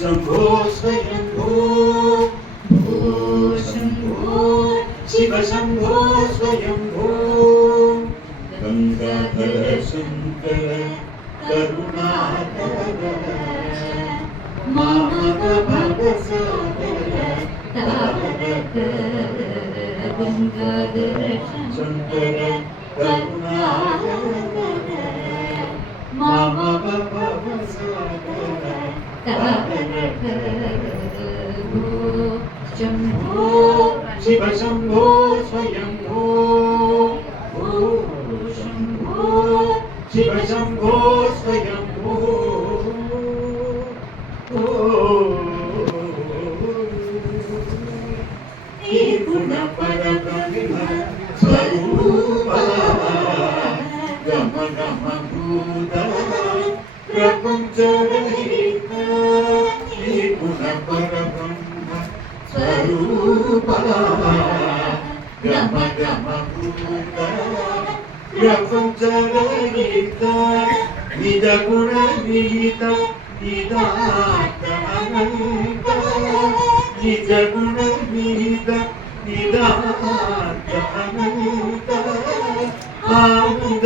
शंभो स्वयंभो भो शंभो शिव शंभो स्वयंभो गंगाधर शंकर करुणाकर मामक भवसागर तारक गंगाधर शंकर करुणाकर मामक भवसागर तारक शंभो शिव शंभो स्वयंभो भो शंभो शिव शंभो स्वयंभो गुण परब्रह्म स्वरूप गम गम भूत प्रपंच रहित गुण परब्रह्म स्वरूप गम गम भूत प्रपंच रहित निज गुण विहित निदात अनंत निज गुण विहित निदात अनंत आनंद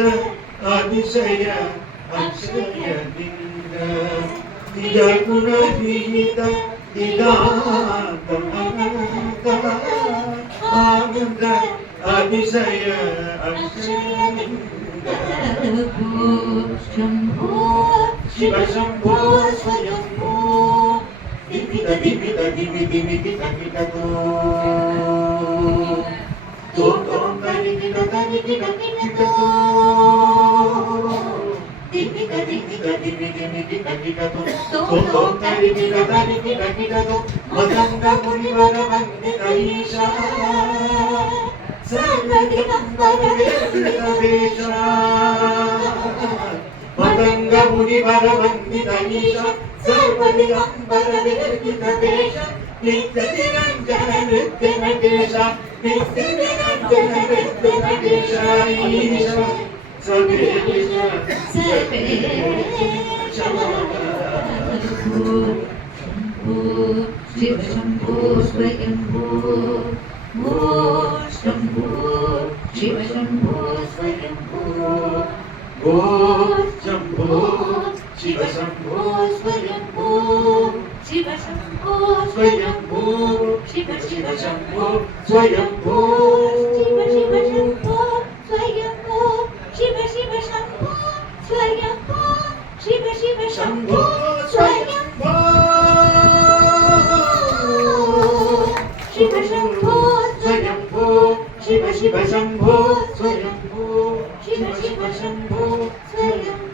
अतिशय अक्षय लिंग निज गुण विहित निदात अनंत आनंद अतिशय अक्षय लिंग शंभो शिव शंभो स्वयंभो दिविद दिविद दिवि दिवि दिविद तो दिविद दिविद दिविद दिविद दिविद दिवि दिवि दिविद तो दिविद दिविद दिविद मदंग मुनिवर वंदित ईशा सर्वदिगंबर वेश मदंग मुनिवर वंदित ईशा सर्वदिगंबर वेश नित्य निरंजन नृत्य नटेश नित्य निरंजन नृत्य नटेश ईशा सर्वेश शिव शंभो स्वयंभो भो शंभो शिव शंभो स्वयंभो भो शंभो शिव शंभो स्वयंभो शिव शंभो स्वयंभो शिव शिव शंभो स्वयंभो शिव शिव शंभो स्वयंभो शिव शिव शंभो स्वयंभो शिव शिव शंभो स्वयंभो शिव शंभो स्वयंभो शिव शिव शंभो स्वयंभो शिव शिव शंभो स्वयंभो